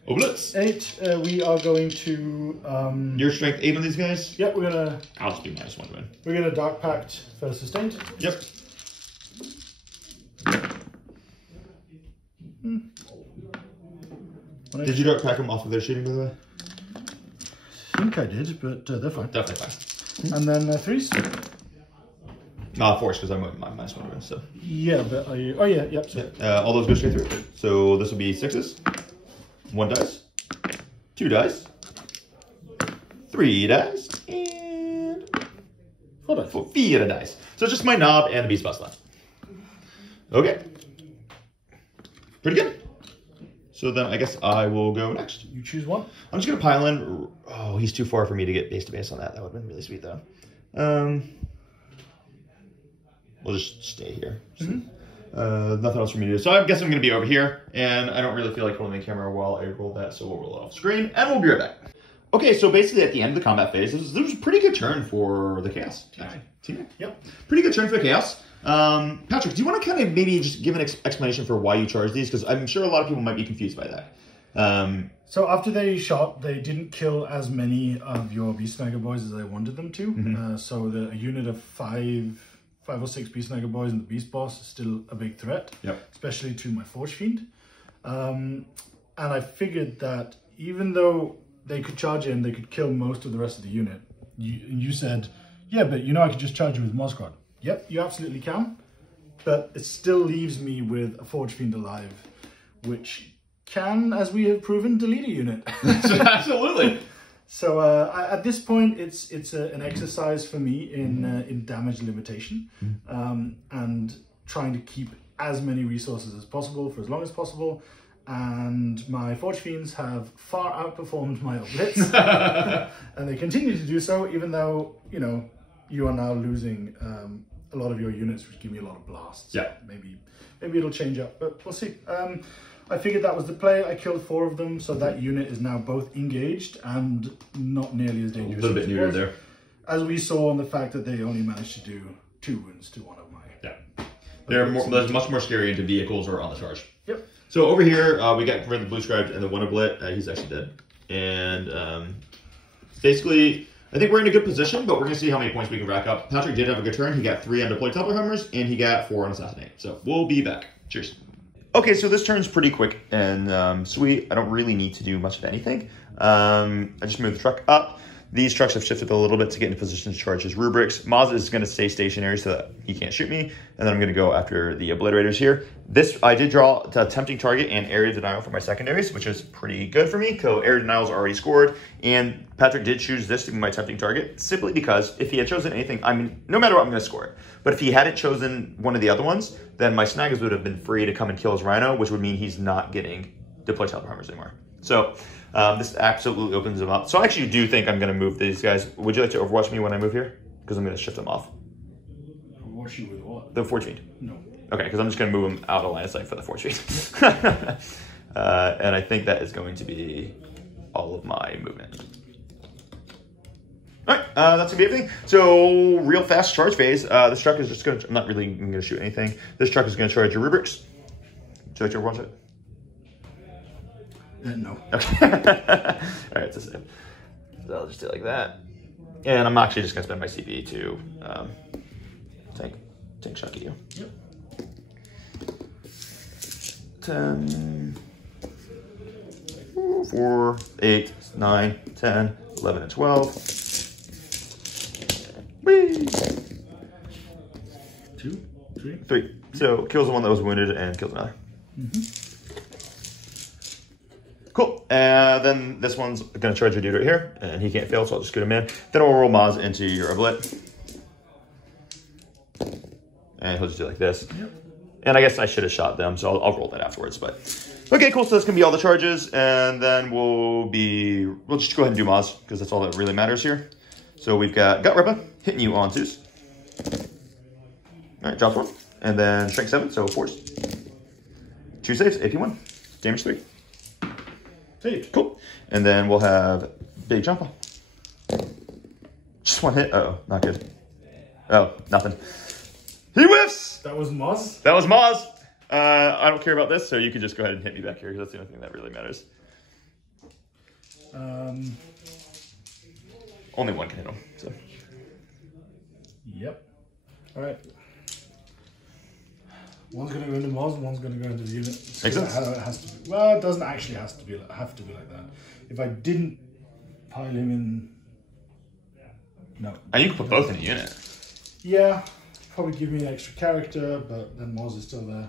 Oh, blitz. 8. We are going to... Your strength 8 on these guys? Yep, we're going to... I'll just be -1 to win. We're going to Dark Pact for sustained. Yep. Did you Dark Pact them off of their shooting, by the way? I think I did, but they're fine. Definitely fine. And then 3s? No, 4s, because I'm -1 to win, so... Yeah, but are you... Oh, yeah, yep. So. All those go straight through. So this will be 6s. 1 dice. 2 dice. 3 dice. And... 4 dice. 4 dice. So it's just my knob and the beast bus left. Okay. Pretty good. So then I guess I will go next. You choose one. I'm just going to pile in... Oh, he's too far for me to get base to base on that. That would have been really sweet, though. We'll just stay here. Nothing else for me to do. So I guess I'm going to be over here, and I don't really feel like holding the camera while I roll that, so we'll roll it off screen, and we'll be right back. Okay, so basically at the end of the combat phase, this was a pretty good turn for the Chaos. Team. Yep. Pretty good turn for the Chaos. Patrick, do you want to kind of maybe just give an explanation for why you charge these? Because I'm sure a lot of people might be confused by that. So after they shot, they didn't kill as many of your Beast Snagger boys as I wanted them to. So a unit of 5 or 6 Beast Snagger boys and the Beast Boss is still a big threat, especially to my Forge Fiend. And I figured that even though they could charge in, they could kill most of the rest of the unit. You said, yeah, but you know I could just charge you with Mosscrod. Yep, you absolutely can. But it still leaves me with a Forge Fiend alive, which can, as we have proven, delete a unit. Absolutely. So at this point, it's an exercise for me in damage limitation and trying to keep as many resources as possible for as long as possible. And my Forge Fiends have far outperformed my Blitz, and they continue to do so, even though you are now losing a lot of your units, which give me a lot of blasts. Yeah. Maybe it'll change up, but we'll see. I figured that was the play. I killed 4 of them, so that unit is now both engaged and not nearly as dangerous. A little bit neutered there. As we saw on the fact that they only managed to do 2 wounds to one of my... Yeah. They're much more scary into vehicles or on the charge. Yep. So over here, we got rid of the blue scribes and the one of Blit. He's actually dead. And basically, I think we're in a good position, but we're going to see how many points we can rack up. Patrick did have a good turn. He got 3 on deployed Templar Hammers, and he got 4 on Assassinate. So we'll be back. Cheers. Okay, so this turn's pretty quick and sweet. I don't really need to do much of anything. I just moved the truck up. These trucks have shifted a little bit to get into position to charge his rubrics. Maz is going to stay stationary so that he can't shoot me. And then I'm going to go after the obliterators here. This, I did draw a tempting target and area denial for my secondaries, which is pretty good for me. So area denial is already scored. And Patrick did choose this to be my tempting target simply because if he had chosen anything, I mean, no matter what, I'm going to score it. But if he hadn't chosen one of the other ones, then my snaggers would have been free to come and kill his rhino, which would mean he's not getting deployed Templar Hammers anymore. So this absolutely opens them up. So I actually do think I'm going to move these guys. Would you like to overwatch me when I move here? Because I'm going to shift them off. Overwatch you with what? The Forge Fiend. No. Okay, because I'm just going to move them out of line of sight for the Forge Fiend. And I think that is going to be all of my movement. All right, that's going to be everything. So real fast charge phase. This truck is just going to, I'm not really going to shoot anything. This truck is going to charge your rubrics. Would you like to overwatch it? No. Okay. All right, it's the same. So I'll just do it like that. And I'm actually just going to spend my CP to tank shock at you. Yep. 10, 4, 8, 9, 10, 11, and 12. Whee! 2, 3. 3. So kills the one that was wounded and kills another. Cool. Then this one's going to charge your dude right here, and he can't fail, so I'll just scoot him in. Then we'll roll Maz into your oblit. And he'll just do like this. Yep. And I guess I should have shot them, so I'll roll that afterwards. But okay, cool. So that's going to be all the charges, and then we'll just go ahead and do Maz, because that's all that really matters here. So we've got Gut Ripper hitting you on 2s. All right, drops 1. And then Strength 7, so 4s. 2 saves, AP 1. Damage 3. Save. Cool. And then we'll have Big Jump. Just 1 hit. Uh-oh, not good. Oh, nothing. He whiffs! That was Moz? That was Maz. I don't care about this, so you can just go ahead and hit me back here, because that's the only thing that really matters. Only 1 can hit him, so. Yep. All right. One's going to go into Moz, and one's going to go into the unit. Makes sense. It has to be. Well, it doesn't actually have to be like that. If I didn't pile him in... No. And you can put both in a unit. Yeah. Probably give me an extra character, but then Moz is still there.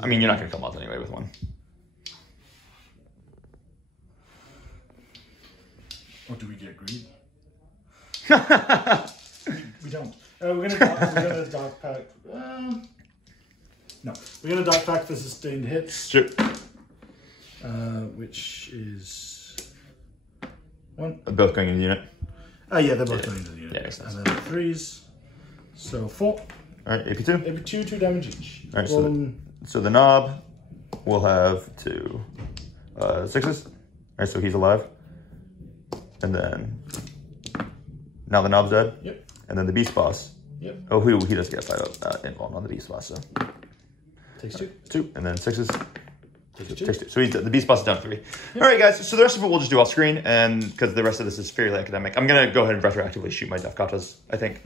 I mean, you're not going to kill Maz anyway with 1. Or do we get greedy? We don't. We're gonna dark pack. No, we're gonna dark pack for sustained hits. Sure. Which is 1. Both going in the unit. Yeah, they're both going into the unit. Yeah, makes sense. And then 3s. So 4. All right, AP2. Every 2 damage each. All right, so the knob will have 2 6s. All right, so he's alive. And then now the knob's dead. Yep. And then the beast boss. Yep. Oh, he does get 5 involved on the beast boss. So Takes 2. 2, and then 6s. Takes 2. Takes 2. So the beast boss is down 3. Yep. All right, guys. So the rest of it we'll just do off screen, and because the rest of this is fairly academic, I'm gonna go ahead and retroactively shoot my Def Katas, I think.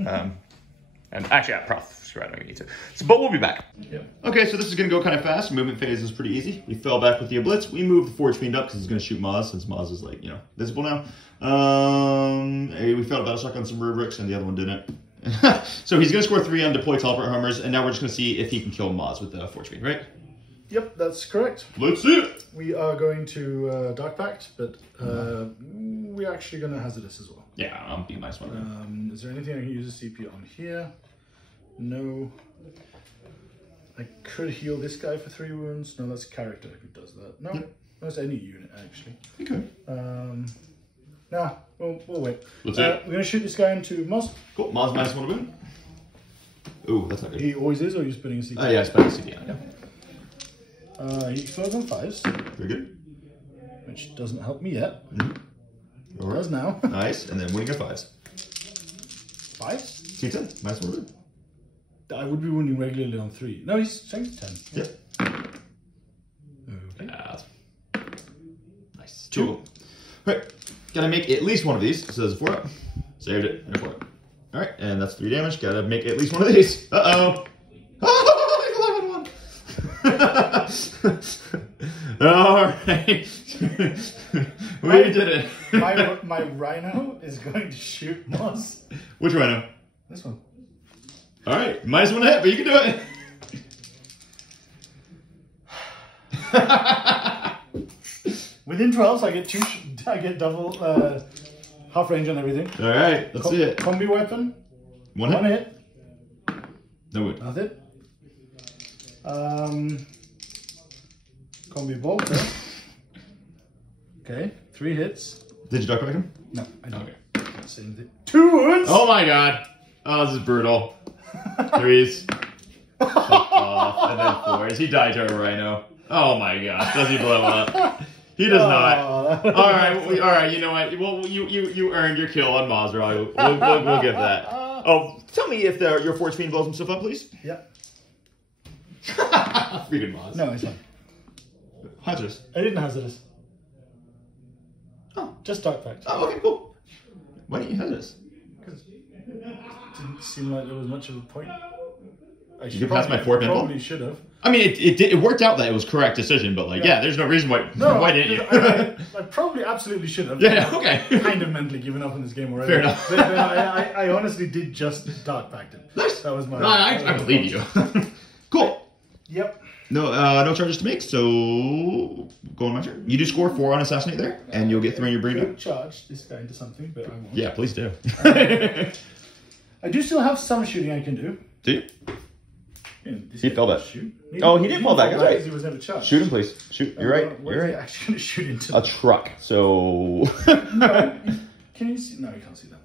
And actually, I don't even need to. So, but we'll be back. Yep. Okay, so this is going to go kind of fast. Movement phase is pretty easy. We fell back with the Oblitz. We moved the Forge Fiend up because he's going to shoot Maz, since Maz is, like, visible now. We failed Battle Shock on some rubrics, and the other one didn't. So he's going to score 3 on deploy Teleport Hammers, and now we're just going to see if he can kill Maz with the Forge Fiend, right? Yep, that's correct. Let's see it! We are going to Dark Pact, but we're actually going to Hazardous as well. Yeah, I'll be -1. Is there anything I can use a CP on here? No. I could heal this guy for 3 wounds. No, that's a character who does that. No, that's any unit actually. Okay. Nah, we'll wait. Let's see. We're gonna shoot this guy into Moz. Cool. Maz -1 wound. Ooh, that's not good. He always is, or are you spinning a CP? Oh yeah, I spent a CP on it. Yeah. He explodes on 5s. Very good. Which doesn't help me yet. All right. Does now. Nice, and then winning at 5s. 5s? C10, -1 wound. I would be wounding regularly on 3. No, he's strength 10. Yep. Okay. Nice. 2. All right, gotta make at least one of these. So there's a 4 up. Saved it and a 4 up. All right, and that's 3 damage. Gotta make at least one of these. Uh-oh. Oh, 11-1. All right. We did it. my rhino is going to shoot Moz. Which rhino? This one. All right, minus 1 hit, but you can do it. Within 12, so I get I get double half range on everything. All right, let's see it. Combi weapon. 1 hit. 1 hit. No wood. Nothing. Combi bolter. Okay, 3 hits. Did you duck back him? No, I don't. Okay. Same thing. 2 wounds. Oh my god. Oh, this is brutal. 3s. Off, and then 4s. He died to a rhino. Oh my gosh, does he blow up? He does not. All right, you know what? Well, you earned your kill on Mazra. We'll give that. Oh, tell me if your Force Fiend blows himself up, please. Yep. Freaking Maz. No, it's not. Hazardous. I didn't hazardous. Oh. Just dark fact. Oh, okay, cool. Why didn't you hazardous? Because it didn't seem like there was much of a point. You could pass my 4 pinball? Probably should have. I mean, it worked out that it was correct decision, but like, yeah, there's no reason why. No, why didn't you? I probably absolutely should have. Yeah, okay. Kind of mentally given up on this game already. Fair enough. But I honestly did just dark fact it. Nice. That was my. No, I believe you. Cool. Yep. No, no charges to make, so go on my turn. You do score 4 on assassinate there, and you'll get 3 on your brain. Could charge this guy into something, but I won't. Yeah, please do. I do still have some shooting I can do. Do you? Yeah, He fell back. Shoot. Oh, he did fall back. That's right. He was never charged. Shoot him, please. Shoot. You're right. Where You're is he right. actually going to shoot into? A truck. So. No, can you see? No, you can't see that.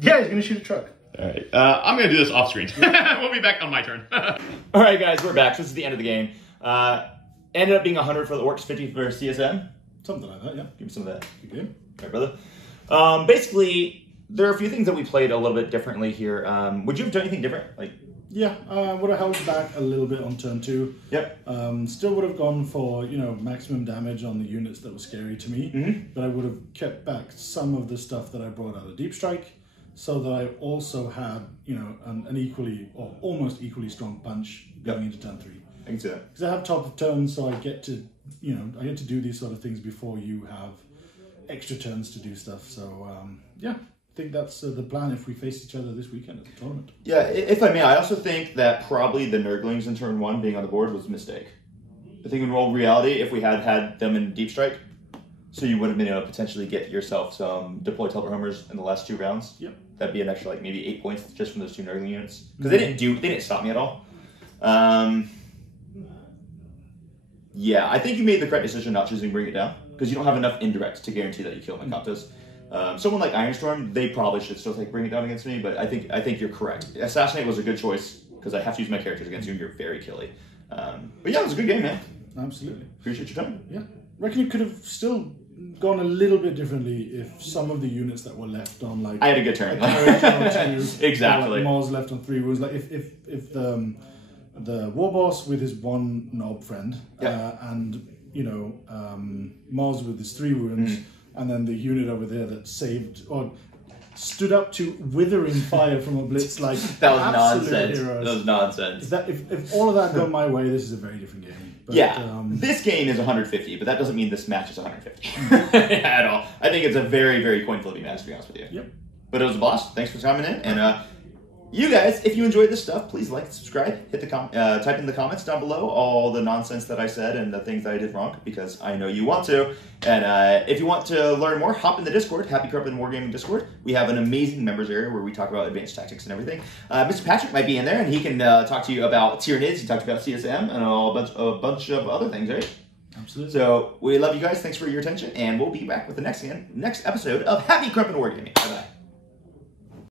Yeah, he's going to shoot a truck. All right. I'm going to do this off screen. We'll be back on my turn. All right, guys, we're back. So this is the end of the game. Ended up being 100 for the Orcs, 50 for CSM. Something like that, yeah. Give me some of that. Good game. All right, brother. Basically, there are a few things that we played a little bit differently here. Would you have done anything different? Like. Yeah, would have held back a little bit on turn 2. Yep. Still would have gone for, maximum damage on the units that were scary to me. Mm-hmm. But I would have kept back some of the stuff that I brought out of Deep Strike, so that I also had, an equally or almost equally strong punch going into turn 3. I can see that. Because I have top of turn, so I get to, I get to do these sort of things before you have extra turns to do stuff. So, yeah. I think that's the plan if we face each other this weekend at the tournament. Yeah, if I may, I also think that probably the Nurglings in turn 1 being on the board was a mistake. I think in real reality, if we had them in Deep Strike, so you would have been able to potentially get yourself some deploy teleport homers in the last 2 rounds. Yep. That'd be an extra maybe 8 points just from those 2 Nurgling units. Because they didn't stop me at all. Yeah, I think you made the correct decision not choosing Bring It Down, because you don't have enough indirects to guarantee that you kill my Kaptas. Someone like Ironstorm, they probably should still Bring It Down against me, but I think you're correct. Assassinate was a good choice, because I have to use my characters against you, and you're very killy. But yeah, it was a good game, man. Absolutely. Appreciate your time. Yeah. I reckon it could have still gone a little bit differently if some of the units that were left on, like... I had a good turn. Exactly. Like Mars left on 3 wounds. Like, if the War Boss with his 1 knob friend, and, Mars with his 3 wounds, and then the unit over there that saved, or stood up to withering fire from a blitz, like... That was nonsense. Heroes. That was nonsense. If all of that gone my way, this is a very different game. But, this game is 150, but that doesn't mean this match is 150 at all. I think it's a very, very coin-flipping match, to be honest with you. Yep. But it was a blast. Thanks for coming in. And you guys, if you enjoyed this stuff, please like, subscribe, hit the type in the comments down below all the nonsense that I said and the things that I did wrong, because I know you want to. And if you want to learn more, hop in the Discord, Happy Corrupted Wargaming Discord. We have an amazing members area where we talk about advanced tactics and everything. Mr. Patrick might be in there, and he can talk to you about Tyranids, he talked about CSM, and a bunch of other things, right? Absolutely. So we love you guys. Thanks for your attention, and we'll be back with the next episode of Happy Corrupted Wargaming. Bye-bye.